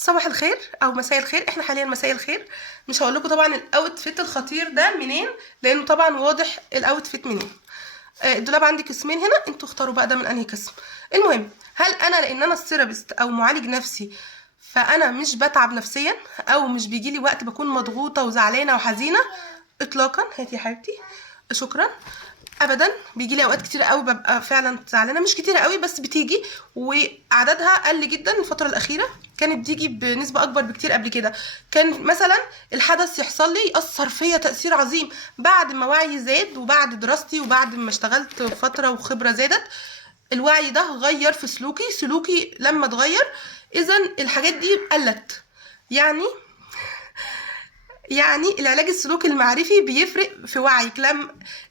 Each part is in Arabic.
صباح الخير او مساء الخير، احنا حاليا مساء الخير. مش هقول لكم طبعا الاوتفيت الخطير ده منين، لانه طبعا واضح الاوتفيت منين. الدولاب عندي قسمين هنا، انتوا اختاروا بقى ده من انهي قسم. المهم، هل انا لان انا ثيرابيست او معالج نفسي فانا مش بتعب نفسيا او مش بيجي لي وقت بكون مضغوطه وزعلانه وحزينه؟ اطلاقا. هاتي يا حبيبتي، شكرا. ابدا، بيجي لي اوقات كتيره قوي ببقى فعلا زعلانه، مش كتيره قوي بس بتيجي، وعددها قل جدا الفتره الاخيره. كانت بتيجي بنسبه اكبر بكتير قبل كده. كان مثلا الحدث يحصل لي ياثر فيا تاثير عظيم بعد ما وعي زاد وبعد دراستي وبعد ما اشتغلت فتره وخبره زادت. الوعي ده غير في سلوكي لما اتغير، اذا الحاجات دي قلت. يعني العلاج السلوكي المعرفي بيفرق في وعيك.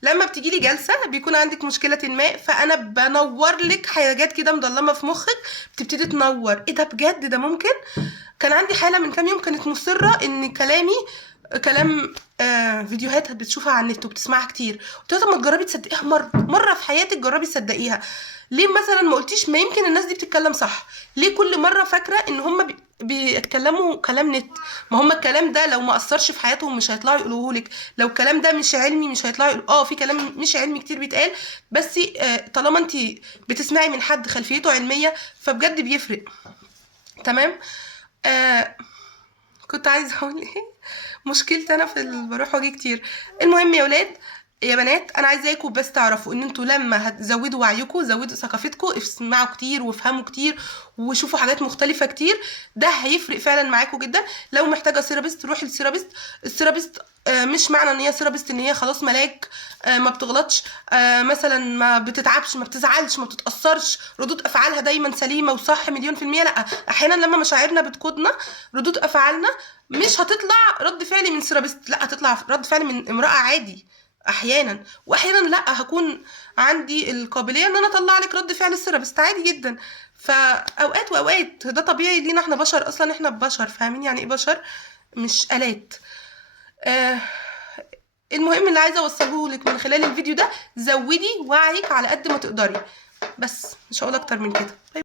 لما بتيجي لي جلسه بيكون عندك مشكله ما، فانا بنور لك حاجات كده مضلمه في مخك بتبتدي تنور. ايه ده بجد؟ ده ممكن. كان عندي حاله من كام يوم كانت مصره ان كلامي كلام فيديوهات بتشوفها على النت وبتسمعها كتير. قلت لها طب ما تجربي تصدقيها مره في حياتك، جربي تصدقيها. ليه مثلا ما قلتيش ما يمكن الناس دي بتتكلم صح؟ ليه كل مره فاكره ان هم بيتكلموا كلام نت؟ ما هم الكلام ده لو ما اثرش في حياتهم مش هيطلعوا يقولوه لك. لو الكلام ده مش علمي مش هيطلعوا في كلام مش علمي كتير بيتقال، بس طالما انت بتسمعي من حد خلفيته علميه فبجد بيفرق. تمام. كنت عايزه اقول ايه؟ مشكلتي انا في بروح واجي كتير. المهم يا ولاد يا بنات، انا عايزاكم بس تعرفوا ان انتوا لما هتزودوا وعيكم، زودوا ثقافتكم، اسمعوا كتير وافهموا كتير وشوفوا حاجات مختلفه كتير. ده هيفرق فعلا معاكم جدا. لو محتاجه ثيرابيست روحي للثيرابيست. الثيرابيست مش معنى ان هي ثيرابيست ان هي خلاص ملاك ما بتغلطش، مثلا ما بتتعبش ما بتزعلش ما بتتاثرش، ردود افعالها دايما سليمه وصح مليون في الميه. لا، احيانا لما مشاعرنا بتقودنا ردود افعالنا مش هتطلع رد فعل من ثيرابيست، لا هتطلع رد فعل من امراه عادي احيانا. واحيانا لا، هكون عندي القابليه ان انا اطلع لك رد فعل الثيرابيست عادي جدا. فاوقات واوقات ده طبيعي لينا، احنا بشر اصلا، احنا بشر فاهمين يعني ايه بشر، مش آلات. المهم اللي عايزه اوصله لك من خلال الفيديو ده، زودي وعيك على قد ما تقدري، بس مش هقول اكتر من كده.